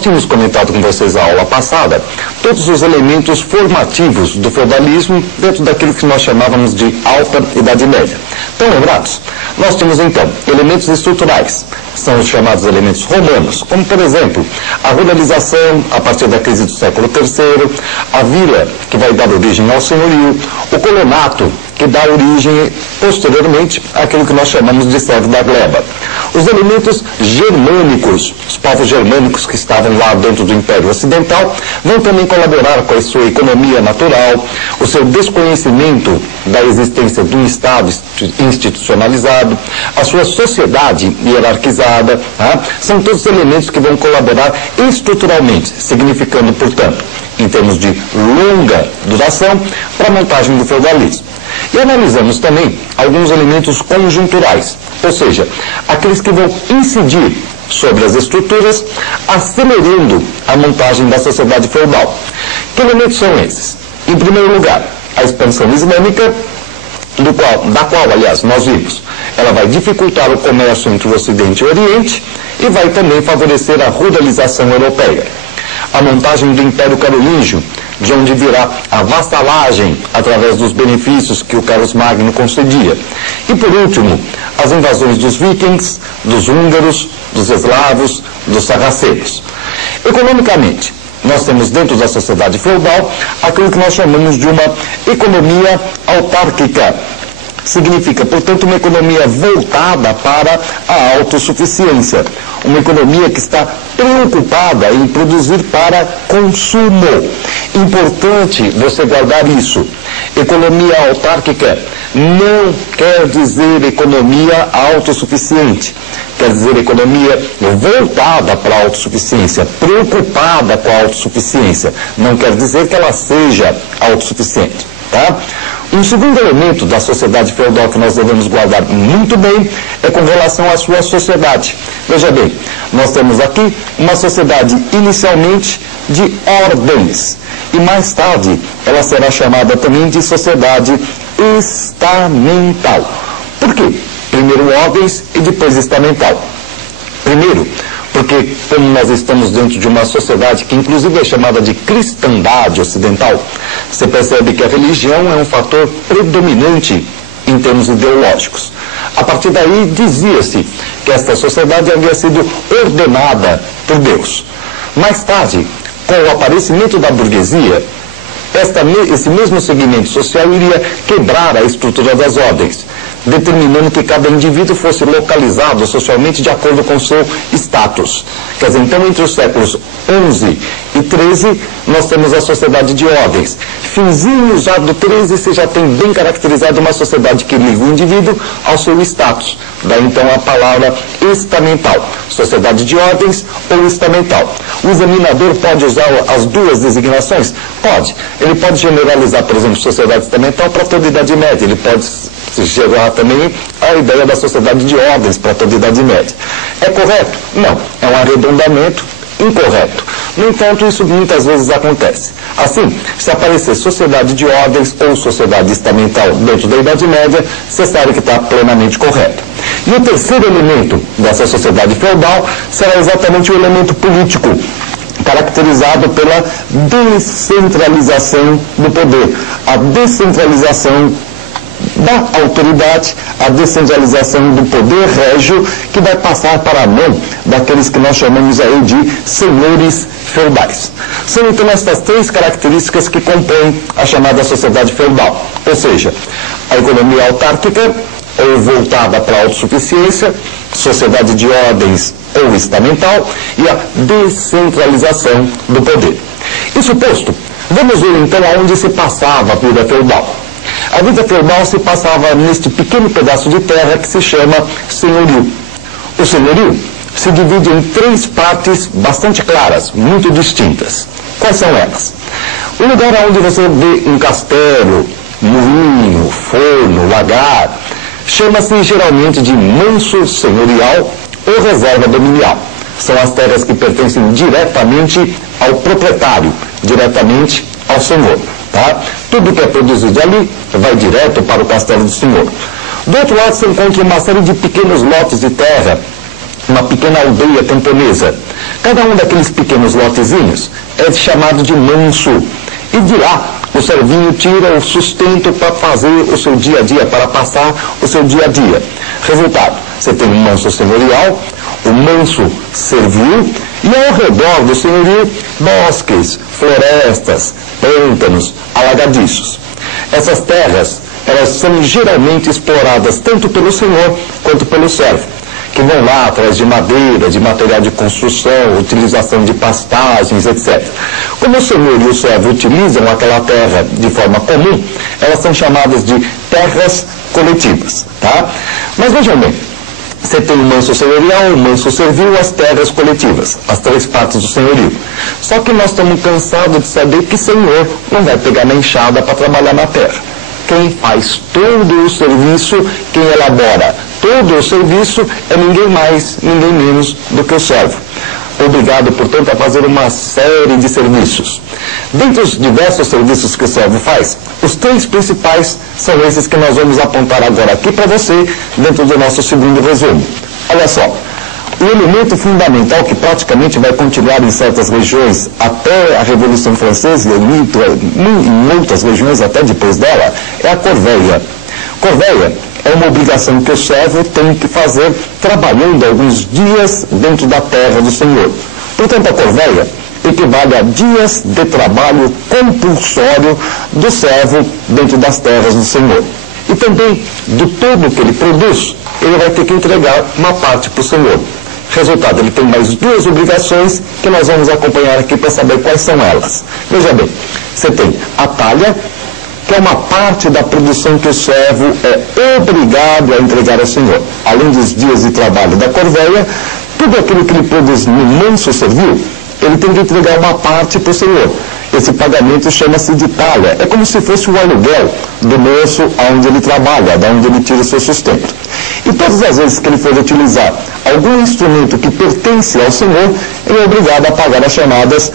tínhamos comentado com vocês na aula passada todos os elementos formativos do feudalismo dentro daquilo que nós chamávamos de Alta Idade Média. Estão lembrados? Nós temos então elementos estruturais, são os chamados elementos romanos, como por exemplo a ruralização a partir da crise do século III, a vila que vai dar origem ao senhorio, o colonato que dá origem posteriormente àquilo que nós chamamos de servo da gleba. Os elementos germânicos, os povos germânicos que estavam lá dentro do Império Ocidental, vão também colaborar com a sua economia natural, o seu desconhecimento da existência de um Estado institucionalizado, a sua sociedade hierarquizada, são todos elementos que vão colaborar estruturalmente, significando, portanto, em termos de longa duração, para a montagem do feudalismo. E analisamos também alguns elementos conjunturais, ou seja, aqueles que vão incidir sobre as estruturas, acelerando a montagem da sociedade feudal. Que elementos são esses? Em primeiro lugar, a expansão islâmica, da qual, aliás, nós vimos, ela vai dificultar o comércio entre o Ocidente e o Oriente e vai também favorecer a ruralização europeia. A montagem do Império Carolíngio, de onde virá a vassalagem através dos benefícios que o Carlos Magno concedia. E, por último, as invasões dos vikings, dos húngaros, dos eslavos, dos sarracenos. Economicamente, nós temos dentro da sociedade feudal aquilo que nós chamamos de uma economia autárquica. Significa, portanto, uma economia voltada para a autossuficiência. Uma economia que está preocupada em produzir para consumo. Importante você guardar isso. Economia autárquica não quer dizer economia autossuficiente. Quer dizer economia voltada para a autossuficiência, preocupada com a autossuficiência. Não quer dizer que ela seja autossuficiente. Tá? Um segundo elemento da sociedade feudal que nós devemos guardar muito bem é com relação à sua sociedade. Veja bem, nós temos aqui uma sociedade inicialmente de ordens e mais tarde ela será chamada também de sociedade estamental. Por quê? Primeiro ordens e depois estamental. Primeiro, porque como nós estamos dentro de uma sociedade que inclusive é chamada de cristandade ocidental, você percebe que a religião é um fator predominante em termos ideológicos. A partir daí dizia-se que esta sociedade havia sido ordenada por Deus. Mais tarde, com o aparecimento da burguesia, esse mesmo segmento social iria quebrar a estrutura das ordens, determinando que cada indivíduo fosse localizado socialmente de acordo com seu status. Quer dizer, então, entre os séculos XI e XIII, nós temos a sociedade de ordens. Finzinho já do XIII, você já tem bem caracterizado uma sociedade que liga o indivíduo ao seu status. Daí, então, a palavra estamental. Sociedade de ordens ou estamental. O examinador pode usar as duas designações? Pode. Ele pode generalizar, por exemplo, sociedade estamental para toda a Idade Média. Ele pode gerar também a ideia da sociedade de ordens para toda a Idade Média. É correto? Não. É um arredondamento incorreto. No entanto, isso muitas vezes acontece. Assim, se aparecer sociedade de ordens ou sociedade estamental dentro da Idade Média, você sabe que está plenamente correto. E o terceiro elemento dessa sociedade feudal será exatamente o elemento político, caracterizado pela descentralização do poder, a descentralização da autoridade, a descentralização do poder régio, que vai passar para a mão daqueles que nós chamamos aí de senhores feudais. São então estas três características que compõem a chamada sociedade feudal, ou seja, a economia autárquica, ou voltada para a autossuficiência, sociedade de ordens ou estamental, e a descentralização do poder. Isso posto, vamos ver então aonde se passava a vida feudal. A vida feudal se passava neste pequeno pedaço de terra que se chama senhorio. O senhorio se divide em três partes bastante claras, muito distintas. Quais são elas? O lugar onde você vê um castelo, moinho, forno, lagar, chama-se geralmente de manso senhorial ou reserva dominial. São as terras que pertencem diretamente ao proprietário, diretamente ao senhor. Tá? Tudo que é produzido ali vai direto para o castelo do senhor. Do outro lado, você encontra uma série de pequenos lotes de terra uma pequena aldeia camponesa. Cada um daqueles pequenos lotezinhos é chamado de manso. E de lá, o servinho tira o sustento para fazer o seu dia a dia, para passar o seu dia a dia. Resultado, você tem um manso senhorial, o manso servil, e ao redor do senhorio, bosques, florestas, pântanos, alagadiços. Essas terras, elas são geralmente exploradas tanto pelo senhor quanto pelo servo, que vão lá atrás de madeira, de material de construção, utilização de pastagens, etc. Como o senhor e o servo utilizam aquela terra de forma comum, elas são chamadas de terras coletivas, tá? Mas vejam bem, você tem o manso senhorial, o manso servil, as terras coletivas, as três partes do senhorio. Só que nós estamos cansados de saber que senhor não vai pegar na enxada para trabalhar na terra. Quem faz todo o serviço, quem elabora todo o serviço é ninguém mais, ninguém menos do que o servo. Obrigado, portanto, a fazer uma série de serviços. Dentre os diversos serviços que o servo faz, os três principais são esses que nós vamos apontar agora aqui para você, dentro do nosso segundo resumo. Olha só, o elemento fundamental que praticamente vai continuar em certas regiões até a Revolução Francesa e em outras regiões até depois dela, é a corveia. Corveia é uma obrigação que o servo tem que fazer trabalhando alguns dias dentro da terra do senhor. Portanto, a corveia equivale a dias de trabalho compulsório do servo dentro das terras do senhor. E também, do todo que ele produz, ele vai ter que entregar uma parte para o senhor. Resultado, ele tem mais duas obrigações que nós vamos acompanhar aqui para saber quais são elas. Veja bem, você tem a talha, que é uma parte da produção que o servo é obrigado a entregar ao senhor. Além dos dias de trabalho da corveia, tudo aquilo que ele produz no manso servil, ele tem que entregar uma parte para o senhor. Esse pagamento chama-se de talha. É como se fosse o aluguel do moço onde ele trabalha, da onde ele tira o seu sustento. E todas as vezes que ele for utilizar algum instrumento que pertence ao senhor, ele é obrigado a pagar as chamadas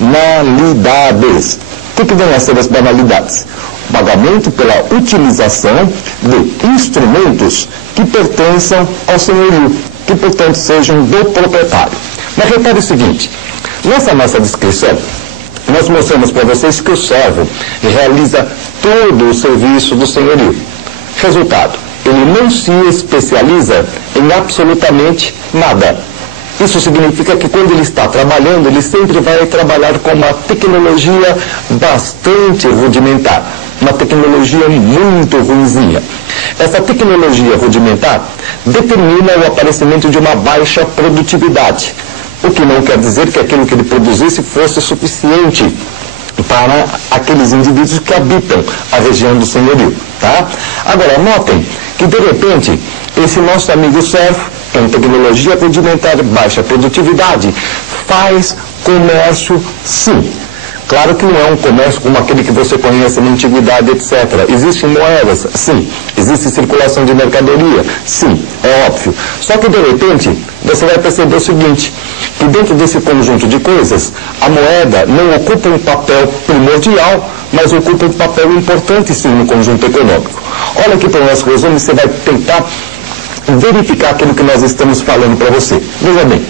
banalidades. O que vêm a ser as banalidades? O pagamento pela utilização de instrumentos que pertençam ao senhorio, que portanto sejam do proprietário. Mas repare o seguinte, nessa nossa descrição, nós mostramos para vocês que o servo realiza todo o serviço do senhorio. Resultado, ele não se especializa em absolutamente nada. Isso significa que quando ele está trabalhando, ele sempre vai trabalhar com uma tecnologia bastante rudimentar, uma tecnologia muito ruinzinha. Essa tecnologia rudimentar determina o aparecimento de uma baixa produtividade, o que não quer dizer que aquilo que ele produzisse fosse suficiente para aqueles indivíduos que habitam a região do senhorio, tá? Agora, notem que, de repente, esse nosso amigo servo, com tecnologia rudimentar, baixa produtividade, faz comércio, sim. Claro que não é um comércio como aquele que você conhece na antiguidade, etc. Existem moedas, sim. Existe circulação de mercadoria, sim, é óbvio. Só que, de repente, você vai perceber o seguinte, que dentro desse conjunto de coisas, a moeda não ocupa um papel primordial, mas ocupa um papel importante, sim, no conjunto econômico. Olha aqui para o nosso resumo, você vai tentar verificar aquilo que nós estamos falando para você. Veja bem,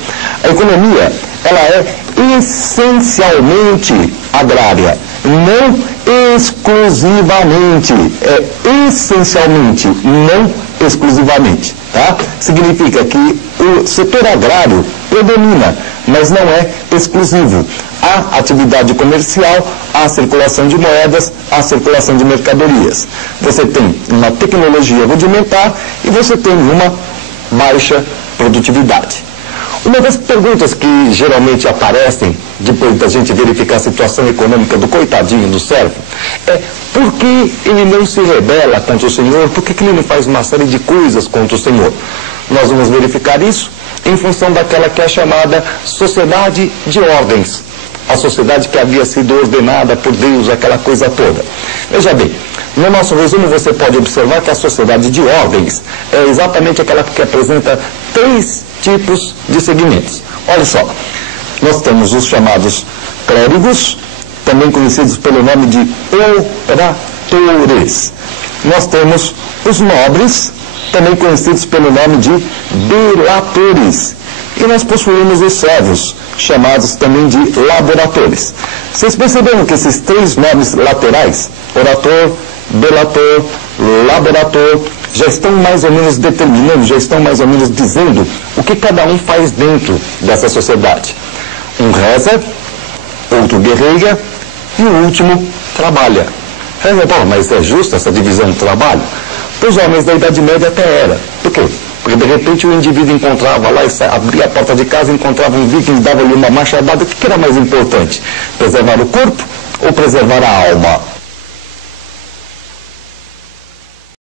a economia, ela é essencialmente agrária, não exclusivamente, é essencialmente, não exclusivamente, tá? Significa que o setor agrário predomina, mas não é exclusivo. Há atividade comercial, há circulação de moedas, há circulação de mercadorias. Você tem uma tecnologia rudimentar e você tem uma baixa produtividade. Uma das perguntas que geralmente aparecem depois da gente verificar a situação econômica do coitadinho do servo é por que ele não se rebela contra o Senhor, por que ele não faz uma série de coisas contra o Senhor? Nós vamos verificar isso em função daquela que é chamada sociedade de ordens. A sociedade que havia sido ordenada por Deus, aquela coisa toda. Veja bem, no nosso resumo você pode observar que a sociedade de ordens é exatamente aquela que apresenta três tipos de segmentos. Olha só, nós temos os chamados clérigos, também conhecidos pelo nome de oratores. Nós temos os nobres também conhecidos pelo nome de delatores. E nós possuímos os servos, chamados também de laboratores. Vocês perceberam que esses três nomes laterais, orator, delator, laborator, já estão mais ou menos determinando, já estão mais ou menos dizendo o que cada um faz dentro dessa sociedade. Um reza, outro guerreia e o último trabalha. Mas é justa essa divisão do trabalho? Para os homens da Idade Média até era. Por quê? Porque de repente o indivíduo encontrava lá, abria a porta de casa, encontrava um viking, dava-lhe uma machadada. O que era mais importante? Preservar o corpo ou preservar a alma?